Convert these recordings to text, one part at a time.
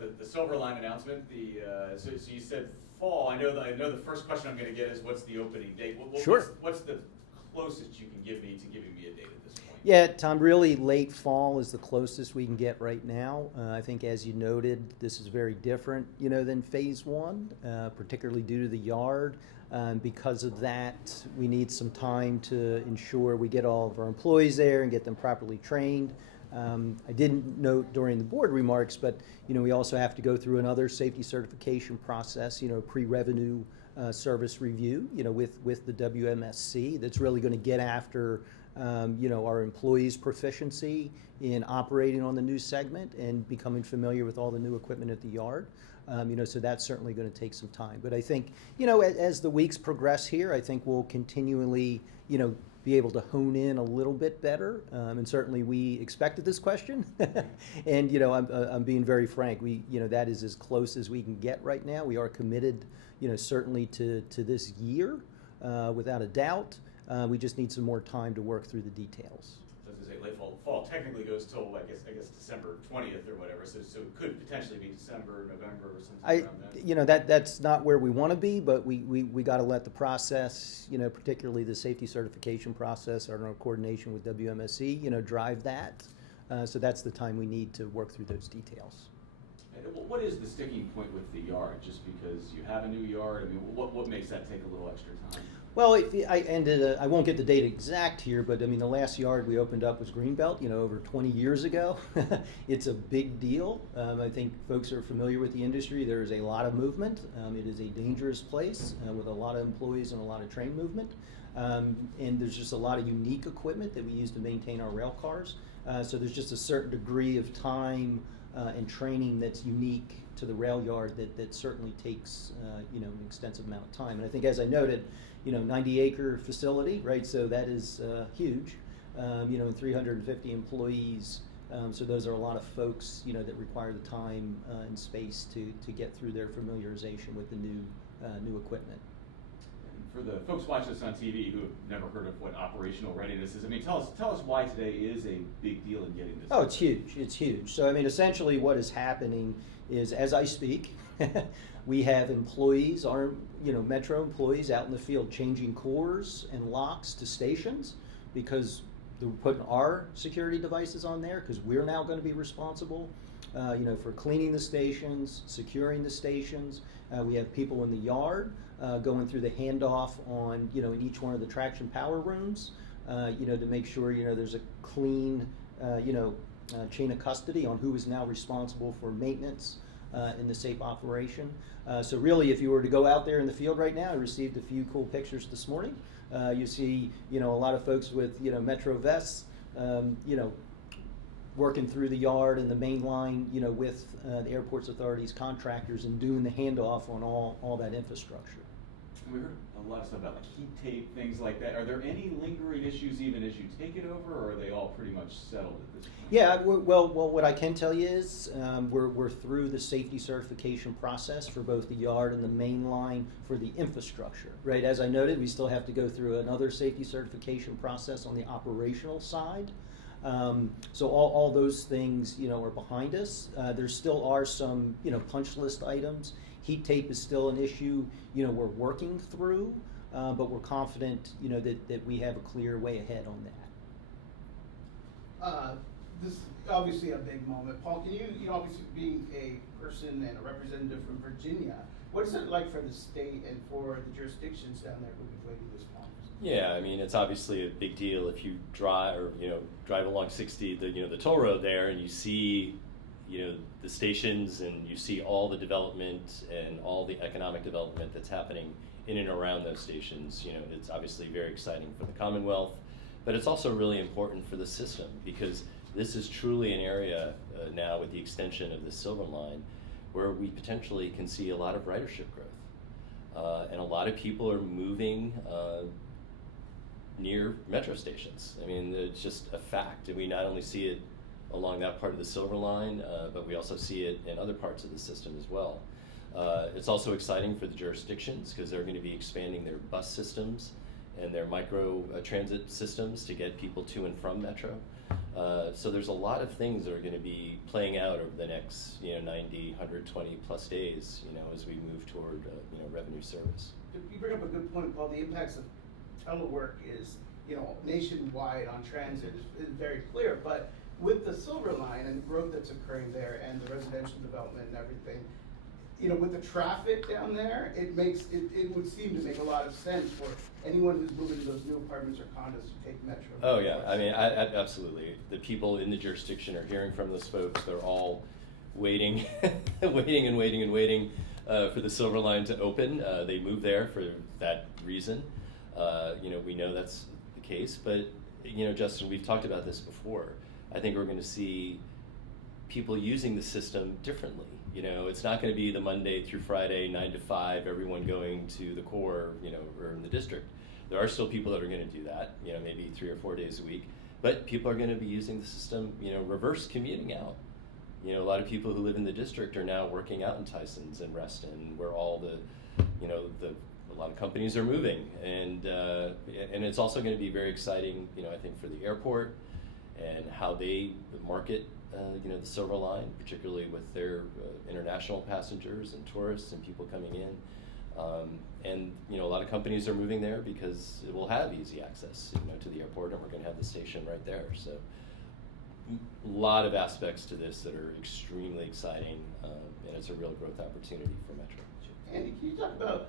about the Silver Line announcement. So you said fall. I know the first question I'm going to get is what's the opening date? Sure. What's the closest you can give me to giving me a date at this point? Yeah, Tom, really late fall is the closest we can get right now. I think as you noted, this is very different, than phase one, particularly due to the yard. Because of that, we need some time to ensure we get all of our employees there and get them properly trained. I didn't note during the board remarks, but we also have to go through another safety certification process, pre-revenue service review, with the WMSC. That's really going to get after our employees' proficiency in operating on the new segment and becoming familiar with all the new equipment at the yard. So that's certainly going to take some time. But I think, as the weeks progress here, I think we'll continually, be able to hone in a little bit better. And certainly we expected this question. And, I'm being very frank. That is as close as we can get right now. We are committed, certainly to this year, without a doubt. We just need some more time to work through the details. So as I say, late fall technically goes till I guess December 20th or whatever. So it could potentially be December, November, or something around that. That's not where we want to be, but we got to let the process, particularly the safety certification process, or our coordination with WMSC, drive that. So that's the time we need to work through those details. And what is the sticking point with the yard? Just because you have a new yard, I mean, what makes that take a little extra time? Well, I won't get the date exact here, but I mean, the last yard we opened up was Greenbelt, over 20 years ago. It's a big deal. I think folks are familiar with the industry. There's a lot of movement. It is a dangerous place with a lot of employees and a lot of train movement. And there's just a lot of unique equipment that we use to maintain our rail cars. So there's just a certain degree of time and training that's unique to the rail yard that certainly takes an extensive amount of time. And I think, as I noted, 90-acre facility, right? So that is huge. And 350 employees. So those are a lot of folks, that require the time and space to get through their familiarization with the new equipment. For the folks watching this on TV who have never heard of what operational readiness is, I mean, tell us why today is a big deal in getting this. Oh, it's huge. It's huge. So, I mean, essentially what is happening is, as I speak, we have employees, our Metro employees out in the field changing cores and locks to stations because they're putting our security devices on there because we're now going to be responsible, for cleaning the stations, securing the stations. We have people in the yard going through the handoff on, in each one of the traction power rooms, to make sure, there's a clean, chain of custody on who is now responsible for maintenance in the safe operation. So really, if you were to go out there in the field right now, I received a few cool pictures this morning. You see, a lot of folks with, Metro vests, working through the yard and the main line, with the Airports Authority's contractors and doing the handoff on all that infrastructure. We heard a lot of stuff about like heat tape, things like that. Are there any lingering issues even as you take it over, or are they all pretty much settled at this point? Yeah, well, what I can tell you is we're through the safety certification process for both the yard and the main line for the infrastructure, right? As I noted, we still have to go through another safety certification process on the operational side. So all those things, are behind us. There still are some, punch list items. Heat tape is still an issue, we're working through, but we're confident, that we have a clear way ahead on that. This is obviously a big moment. Paul, can you obviously being a person and a representative from Virginia, what is it like for the state and for the jurisdictions down there moving forward this fall? Yeah, I mean, it's obviously a big deal if you drive along 60, the toll road there, and you see, the stations, and you see all the development and all the economic development that's happening in and around those stations. It's obviously very exciting for the Commonwealth, but it's also really important for the system because this is truly an area now with the extension of the Silver Line where we potentially can see a lot of ridership growth. And a lot of people are moving near metro stations. I mean, it's just a fact. And we not only see it along that part of the Silver Line, but we also see it in other parts of the system as well. It's also exciting for the jurisdictions because they're going to be expanding their bus systems and their micro transit systems to get people to and from metro. So there's a lot of things that are going to be playing out over the next 90, 120 plus days, as we move toward revenue service. You bring up a good point, Paul. The impacts of telework is, nationwide on transit is very clear. But with the Silver Line and the growth that's occurring there and the residential development and everything, with the traffic down there, it would seem to make a lot of sense for anyone who's moving to those new apartments or condos to take Metro. Oh yeah, I mean, I absolutely. The people in the jurisdiction are hearing from those folks. They're all waiting, waiting for the Silver Line to open. They moved there for that reason. We know that's the case, but Justin, we've talked about this before. I think we're going to see people using the system differently. It's not going to be the Monday through Friday, 9 to 5, everyone going to the core, or in the district. There are still people that are going to do that, maybe 3 or 4 days a week, but people are going to be using the system, reverse commuting out. A lot of people who live in the district are now working out in Tysons and Reston, where all a lot of companies are moving, and it's also going to be very exciting, I think, for the airport and how they market, the Silver Line, particularly with their international passengers and tourists and people coming in. And a lot of companies are moving there because it will have easy access, to the airport, and we're going to have the station right there. So, a lot of aspects to this that are extremely exciting, and it's a real growth opportunity for Metro. Andy, can you talk about,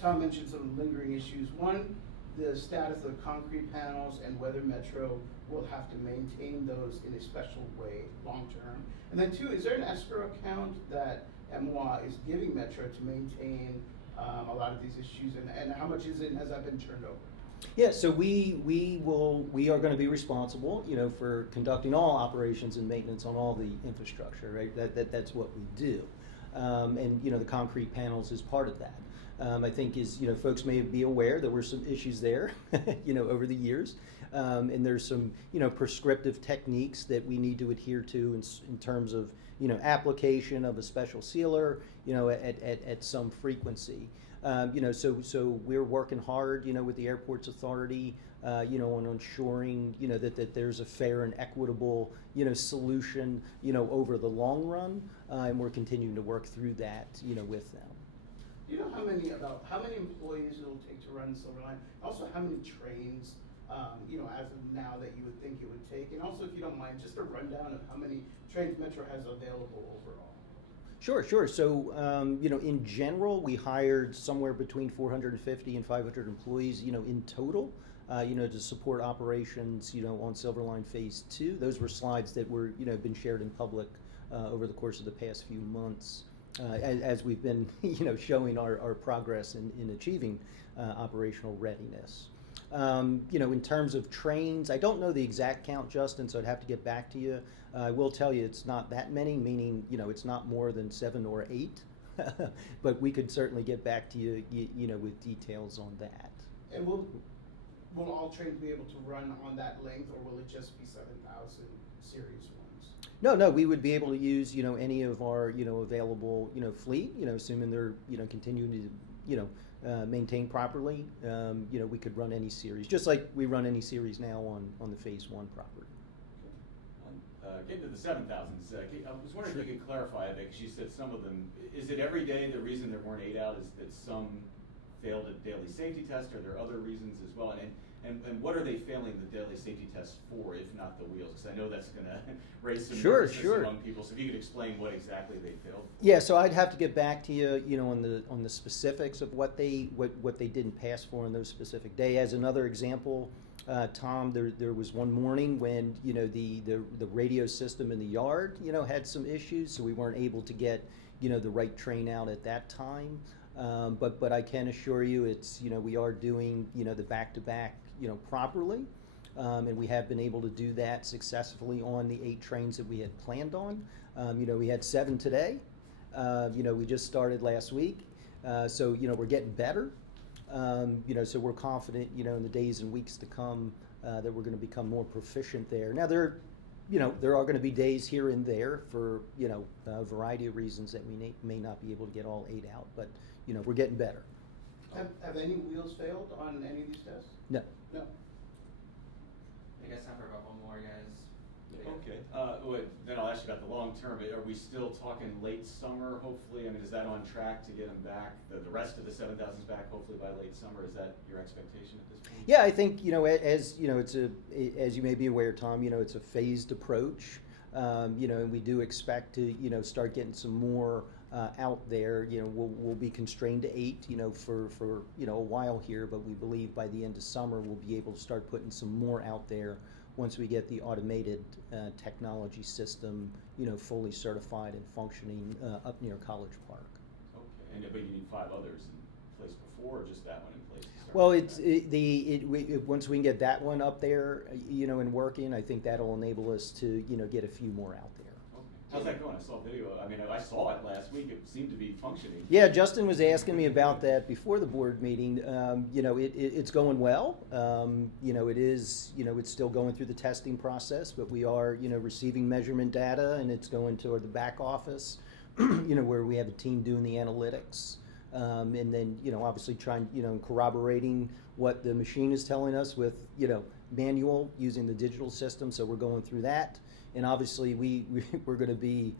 Tom mentioned some lingering issues. One, the status of the concrete panels and whether Metro will have to maintain those in a special way long term. And then two, is there an escrow account that MWA is giving Metro to maintain a lot of these issues, and how much is it, and has that been turned over? Yeah, so we are going to be responsible, for conducting all operations and maintenance on all the infrastructure, right? That's what we do, and the concrete panels is part of that. I think folks may be aware there were some issues there, over the years, and there's some prescriptive techniques that we need to adhere to in terms of application of a special sealer, at some frequency. So we're working hard, with the airports authority, on ensuring, that there's a fair and equitable, solution, over the long run, and we're continuing to work through that, with them. Do you know how many employees it'll take to run Silver Line? Also, how many trains, as of now, that you would think it would take? And also, if you don't mind, just a rundown of how many trains Metro has available overall. Sure. So, in general, we hired somewhere between 450 and 500 employees, in total, to support operations, on Silver Line Phase 2. Those were slides that were, been shared in public over the course of the past few months. As we've been, showing our progress in achieving operational readiness. In terms of trains, I don't know the exact count, Justin, so I'd have to get back to you. I will tell you it's not that many, meaning, it's not more than 7 or 8, but we could certainly get back to you, with details on that. And will all trains be able to run on that length, or will it just be 7,000 series ones? No, we would be able to use, any of our, available, fleet, assuming they're, continuing to, maintain properly. We could run any series, just like we run any series now on the Phase 1 property. Getting to the 7,000s, I was wondering if you could clarify that, because you said some of them, is it every day the reason there weren't 8 out is that some failed a daily safety test? Are there other reasons as well? And what are they failing the daily safety test for, if not the wheels? Because I know that's going to raise some nervousness among people. So if you could explain what exactly they failed. Yeah, so I'd have to get back to you, on the specifics of what they didn't pass for on those specific day. As another example, Tom, there was one morning when the radio system in the yard had some issues, so we weren't able to get the right train out at that time. But I can assure you, it's we are doing the back-to-back properly, and we have been able to do that successfully on the 8 trains that we had planned on. We had 7 today. We just started last week, so we're getting better. So we're confident in the days and weeks to come that we're going to become more proficient there. Now there are going to be days here and there for a variety of reasons that we may not be able to get all 8 out, but we're getting better. Have any wheels failed on any of these tests? No. No. I guess time for about one more, guys. Okay, then I'll ask you about the long term. Are we still talking late summer, hopefully? I mean, is that on track to get them back, the rest of the 7,000s back, hopefully by late summer? Is that your expectation at this point? Yeah, I think, as you know, as you may be aware, Tom, it's a phased approach. And we do expect to, start getting some more out there. We'll be constrained to 8, for a while here, but we believe by the end of summer we'll be able to start putting some more out there once we get the automated technology system, fully certified and functioning up near College Park. Okay, but you need 5 others in place before, or just that one in place? to start Well, with that? once we can get that one up there, and working, I think that'll enable us to, get a few more out there. Okay. How's that going? I saw a video. I mean, I saw it last week. It seemed to be functioning. Yeah, Justin was asking me about that before the board meeting. It's going well. It is, it's still going through the testing process, but we are, receiving measurement data, and it's going toward the back office, where we have a team doing the analytics. And then, obviously trying, corroborating what the machine is telling us with, manual using the digital system. So we're going through that. And obviously we're going to be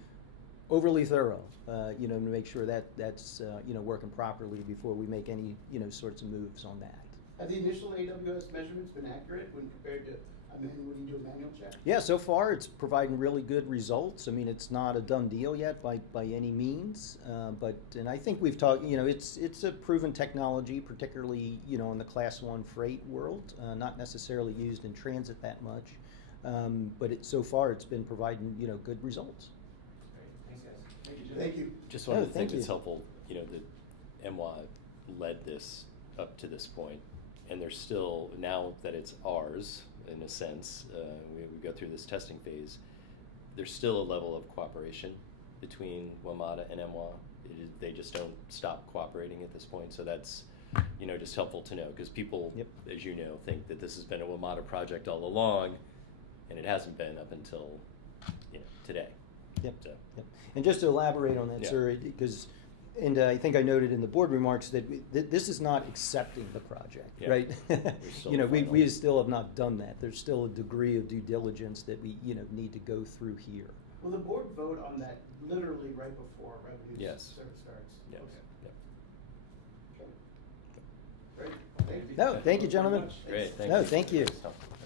overly thorough, to make sure that that's, working properly before we make any, sorts of moves on that. Have the initial AWS measurements been accurate when compared to, when you do a manual check? Yeah, so far it's providing really good results. I mean, it's not a done deal yet by any means, and I think we've talked, it's a proven technology, particularly, in the Class 1 freight world, not necessarily used in transit that much, but so far it's been providing, good results. Great, thanks guys. Thank you, Jim. Thank you. Just one of the thank things that's you. helpful, that MWA led this up to this point, and there's still, now that it's ours, in a sense, we go through this testing phase, there's still a level of cooperation between WMATA and MWA. They just don't stop cooperating at this point, so that's, just helpful to know, because people, Yep. as you know, think that this has been a WMATA project all along, and it hasn't been up until, today. Yep. So. Yep. And just to elaborate on that, Yeah. sir, because, and I think I noted in the board remarks that this is not accepting the project, Yeah. right? still we final. still have not done that. There's still a degree of due diligence that we, need to go through here. Will the board vote on that literally right before revenue Yes. service starts? Yes. Okay. Yep. Okay. Great, thank you. No, thank you, gentlemen. Much. Great, thank No, you. thank you. It's helpful.